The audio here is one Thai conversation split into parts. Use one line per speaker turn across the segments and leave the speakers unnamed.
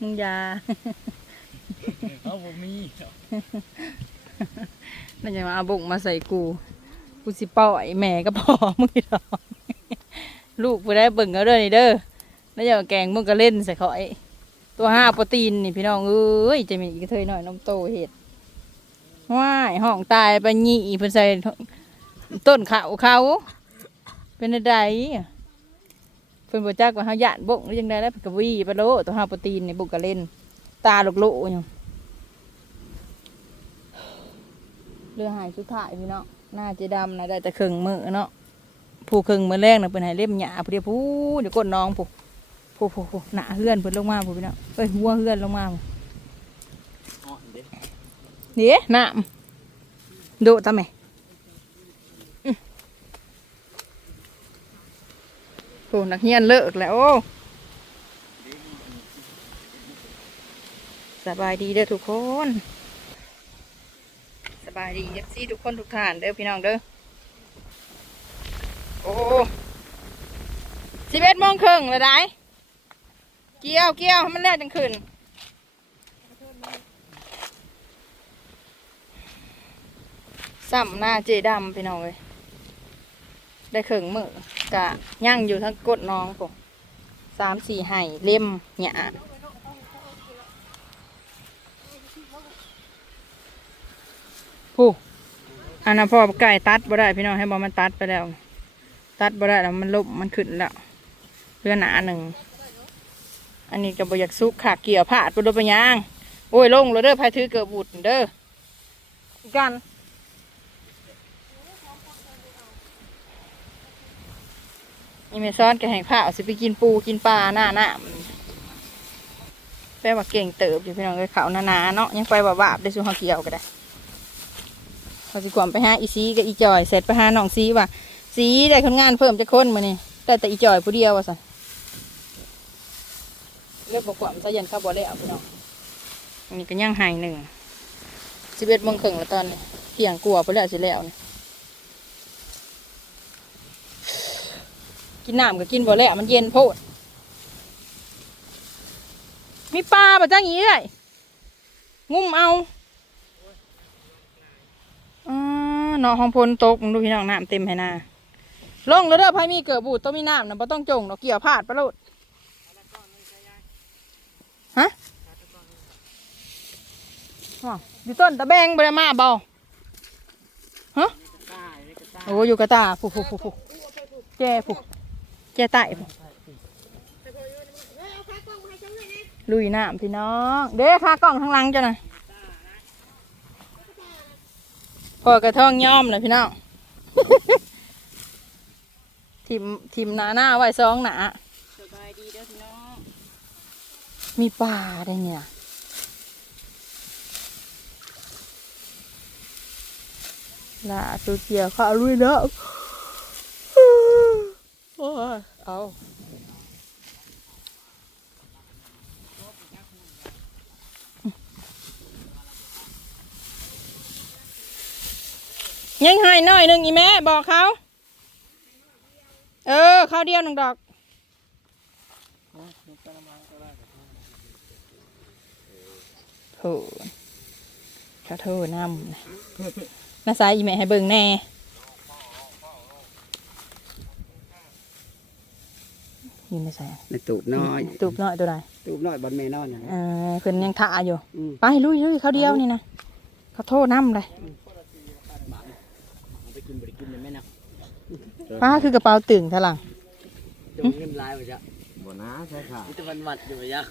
มึงยา
เขาบ่มี
นั่นจะมาเอาบุกมาใส่กู กูสิปล่อยแม่ก็พอมึงอีดอกลูกกูได้เบิ่งเอาเด้อนี่เด้อแล้วอย่ามาแกงมึงก็เล่นใส่เขาไอ้ตัวห้าโปรตีนนี่พี่น้องเอ้ยจะมีอีกเทยหน่อยน้องโตเห็ดว้ายห้องตายไปยี่เพิ่นใส่ต้นเขาเขาเป็นอะไร เพิ่นบ่จักว่าเฮาย่านบุกหรือจังไดแล้วเพิ่นก็วี่ไปโลตัวห้าโปรตีนนี่บุกก็เล่น ตาลุกโลอยู่เรือหายสุดท้ายพี่น้องหน้าเจดำนะได้แต่ครึ่งมือเนาะผู้ครึ่งมือแรกน่ะเป็นให้เล่มหยาผู้เดียวผู้เดี๋ยวกดน้องผู้ผู้ผู้ผู้หนาเฮือนเพิ่นลงมาผู้พี่น้องเอ้ยหัวเฮือนลงมาผู้
อ่อนเด้
เดี๋ยวน้ำดูทำไมอื้อ โอ้นักเรียนเลิกแล้วโอ้สบายดีเด้อทุกคน สบายดีเอฟซีทุกคนทุกท่านเด้อพี่น้องเด้อ โอ้สิบเอ็ดโมงครึ่งเลยได้เกี่ยวเกี่ยวมันแล้วจังขึ้นซ้ำหน้าเจดำพี่น้องเลยได้เข่งมือ กะย่างอยู่ทั้งกดน้องผมสามสี่ไห่เล่มหยผู้อันนั้นพ่อไก่ตัดบ่ได้พี่น้องให้บอกมันตัดไปแล้ว ตัดบ่ได้แล้วมันลบมันขึ้นแล้วเรือหนาหนึ่ง อันนี้ก็บอยากซุกขาเกี่ยวผาดไปโดนไปยาง โอ้ยลงแล้วเด้อพายถือเกือบบุดเด้อกัน นี่เมซ้อนแกแห่งผ้าเอาสิไปกินปูกินปลาหน้าหน้าแปลว่าเก่งเติบอยู่พี่น้องเลยเขาหนาๆเนาะยังไปว่าบาปได้สู้เขาเกี่ยวก็ได้เขาสิกวมไปหาอีซีกับอีจอยเสร็จไปหาน้องซีว่าซีได้คนงานเพิ่มจะคนมานี่แต่แต่อีจอยผู้เดียวว่าสันเลือกบกความซะยันข้าวบ่ได้เอาพี่น้องอันนี้ก็ย่างหายหนึ่งสิบเอ็ดโมงครึ่งแล้วตอนนี้เที่ยงกลัวไปแล้วสิแล้วนี่ กินน้ำก็กินบ่แล้วมันเย็นโพด มีปลาปะจ้างงี้เลยงุ่มเอาอ่าเนาะห้องพลตกมึงดูพี่น้องน้ำเต็มให้หนาลงแล้วเด้อไผมีเกิดบูดต้องมีน้ำนะบ่ต้องจงดอกเกี่ยวพาดปะโลดฮะว้าวอยู่ต้นตะแบงบริมาเบาฮะ
ตายเลยก็ตาย
โอ้อยู่กระตาผูผูผูผูแจผู แจไต่ผูลุยน้ำพี่น้อง เด้ค่ากล้องทางหลังจ้ะนะพอกระท่องย่อมเลยพี่น้องทิมทิมหนาหน้าไว้ซองหนา
สบายดีเด้อพี่น้อง
มีปลาได้เนี่ยล่าสุดเกี่ยวข้าวลุยน้ำโอ้ยเอายังให้หน่อยหนึ่งอีแม่บอกเขา เออข้าวเดียวหนึ่งดอกโถเขาโทษน้ำนะน้าสายอีแม่ให้เบิ่งแน่ ยินน้าสาย
ในตูบน้อย
ตูบน้อยตัวใด
ตูบน้อยบอลแม่นอนอย่าง
เออเพิ่นยังท่าอยู่
อืม
ไปลุยลุยเขาเดียวนี่นะเขาโทษน้ำเลย
เอาไปกินบริกินเลยแม่นะ
ป้าคือกระเป๋าตึงทะลัง
จะเงินลายไปจ้ะ
บ่นะใช่ค่ะ
มันจะวันวัดอยู่ไปจ้ะ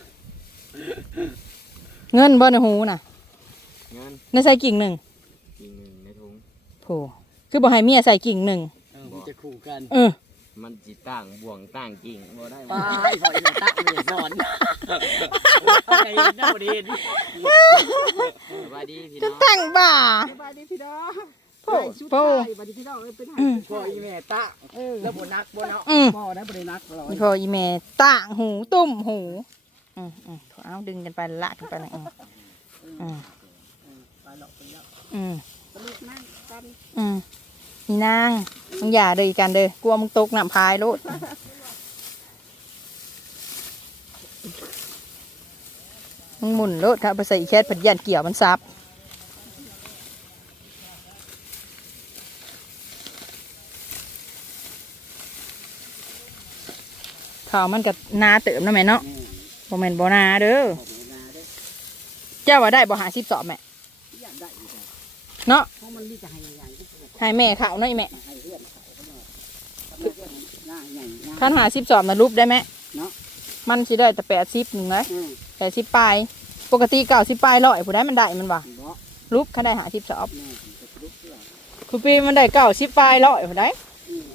เงินบ่ในหูน่ะ
งาน
ในใส่กิ่งหนึ่ง
จริงหนึ่งในถุง
โถคือบ่ให้เมียใส่กิ่งหนึ่ง
เออมันจะคู่กัน
เออ
มันจิต่างบ่วงต่างกิ่งบ่ได้
ไปพออีกตั้งเลยนอนใจเย็นนะบดีน
สบายดีพี่
จะ
น้อง
แต่งบ่า
สบายดีพี่น้อง
โอ้โอ้
บดีพี่น้องเป็น
อืม
พ่ออีแม่ตะแล้วบนักบนเนาะ
อืม
พ่อได้บรินักเรา
อีพออีเมต่างหูตุ่มหูอืมอืมเอาดึงกันไปละกันไปนะอืมอืม
ไปหลอกไปแล้ว
อืม
สนุกนั่งกัน
อืมนี่นาง มึงอย่าเด้ออีกันเด้อกลัวมึงตกน้ำพายโลดมันหมุนโลดถ้าไปใส่อีแคทผัดยันเกี่ยวมันซับข้าวมันกับนาเติมนะแม่เนาะ
แม่
บ่แม่นบ่นาเด้อ
นาเด้อ
เจ้าว่าได้บ่หาสิบสอบแม่เนาะ
ให้
แม่ข้าวเนาะอีแม่
หน้าใหญ่หน้า
คันหาสิบสอบนะรูปได้ไหม
เนาะ
มันสิได้แต่แปดสิบหนึ่งเลย
อืม
แปดสิบปลาย ปกติเก้าสิบปลายร้อยผู้ได้มันได้มันว่ะ
บอก
รูปคันได้หาสิบสอบ
แม่ผมจะลุกเพื่อ
คุณปีมันได้เก้าสิบปลายร้อยผู้ได้
อืม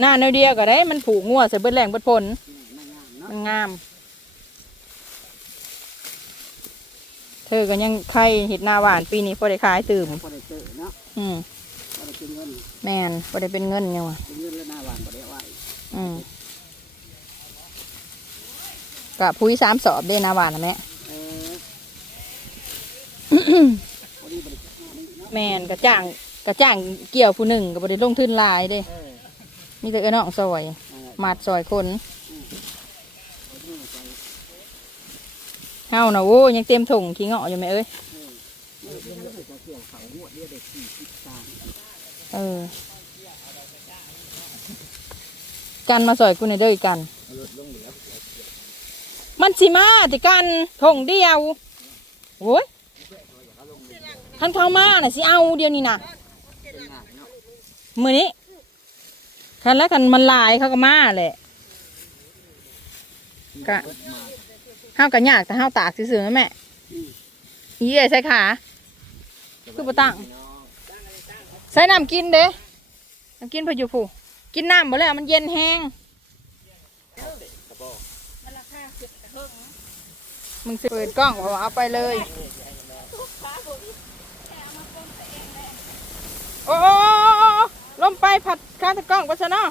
หน้าแนวเดียวก็ได้ มันผูกงัวใส่เบิดแรงเบิดพล
อืมไม่งามเนาะ
มันงาม เธอก็ยังใครเห็ดหนาหวานปีนี้พอได้ขายตื่ม
พอได้เจอเนาะ
อืม
พอได้เป็นเงิน
แมนพอได้เป็นเงินยังวะ
เป็นเงินแล้วหน้าหวานพอได้เอาไว้
อืมกะพุ้ยสามสอบได้นาหวานนะแม่แมนกระจ้างกระจ้างเกี่ยวผู้หนึ่งก็บริลงทุนลายเด้
เออ
มีแต่เอ้อน้องซอย
เออ
มาดซอยคน
เอาหัวใจ
เฮานะโอ้ยังเต็มถุงขี้เงาะอยู่ไหมเอ้ย
เออเมื่อที่นั้นเคยจะเกั
นมาซอยกูในเด้ออีกัน มันสิมาติกันถงเดียวโอ้ยท่านเข้ามาน่ะสิเอาเดียวนี้นะ
เป็นงานเนาะ
มือนี้คันแล้วกันมันลายเขาก็มาแหละกะห้าวกันยากแต่ห้าวตากซื่อๆนะแม่
อี
เอ้ยใส่ขาคือบ่ตั้ง
พี่น้อง
ใส่น้ำกินเด้น้ำกินเพออยู่ผู้ กินน้ำหมดแล้วมันเย็นแห้งมึงสิเปิดกล้องบอกว่าเอาไปเลยโอ้โอ้โอ้โอ้ล้มไปผัดข้าวตะกล้องปัสนา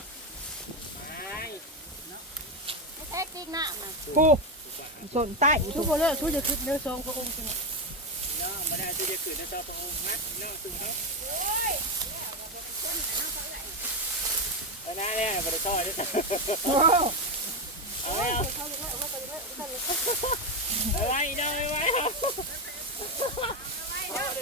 ผู้สนใต้ทุกคนเลยทุกจะขึ้นเนื้อทรงพระองค์
หน้าเนี่ ยบริจาคด้วย
ว้าว
เอาไว้เอาไว้ได้ไว้
อยากเป็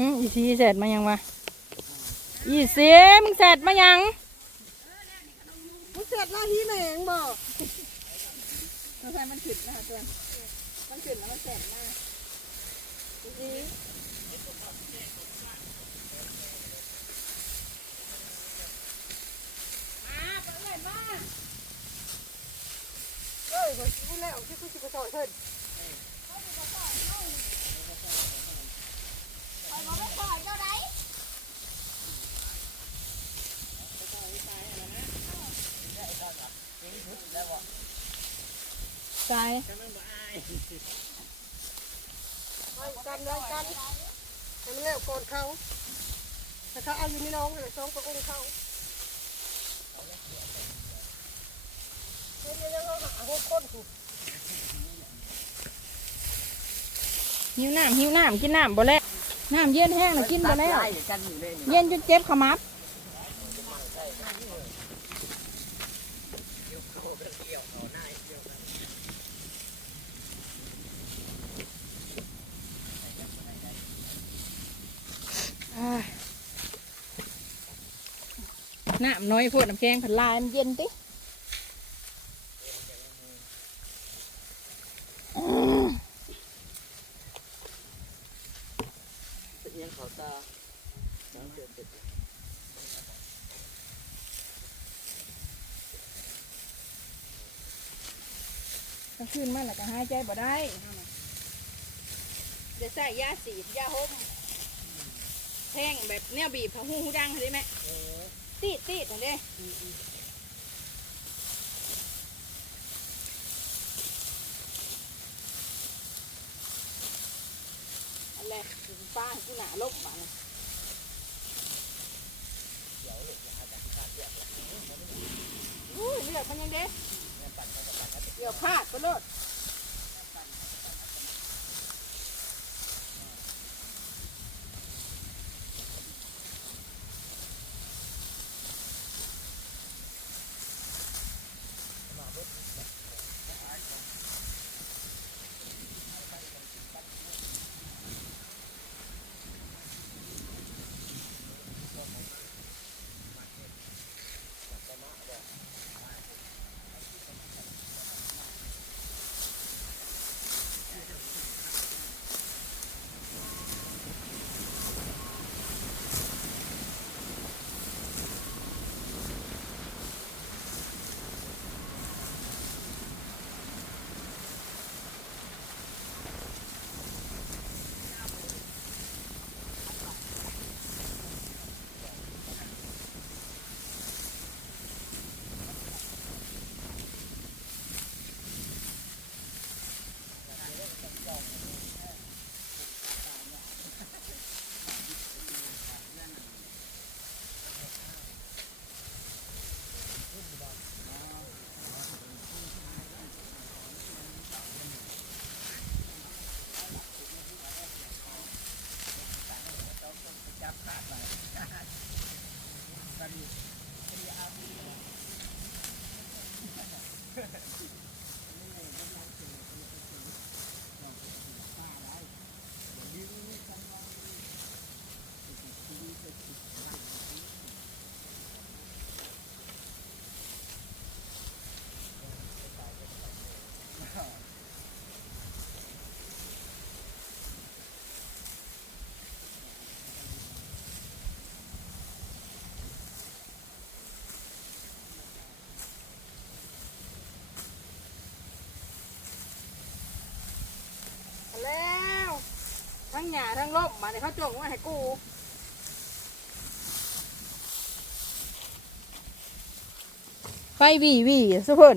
อืมอีซีเสร็จมายังวะอีซีมึงเสร็จมายัง
มันเสร็จหน้าที่ไหนเองบอกมันใส่มันขึ้นนะคะตัวมันขึ้นแล้วมันแสบมากดีเอ้ยผมพูดแล้วที่คุณสิบสองเถิด
ตาย
ไปกันเลยกันให้มันแล้วก่อนเขาแต่เขาเอาอยู่ในน้องเลยสองประกงเขาเดี๋ยวเดี๋ยวเดี๋ยวเขาหาหกคนถูก
หิวน้ำหิวน้ำกินน้ำบ่แล้ว น้ำเย็นแห้งน่ะกินบ่แล้ว
เย็
นจนเจ็บขมับอ้ายน้ำน้อยโพดน้ำแข็งผัดลายมันเย็นติ
เอียงเขาตาจังเกิดเกิด
ขึ้นมาแล้วก็หายใจบ่ได้เอาน่ะเดี๋ยวใส่ยาสีดยาห่มแท่งแบบเนี้ยบีบผาหูหูดังเห็นไหมตีดตีดเห็นเด้อันแรกป้าให้กูหนาลบมาเลยอุ้ยเลือดมันยังเด้ เดี๋ยวพลาดไปโลด ทั้งหยาทั้งลบมาเนี่ยเขาจงไว่าให้กู
ไฟวีวีสุพน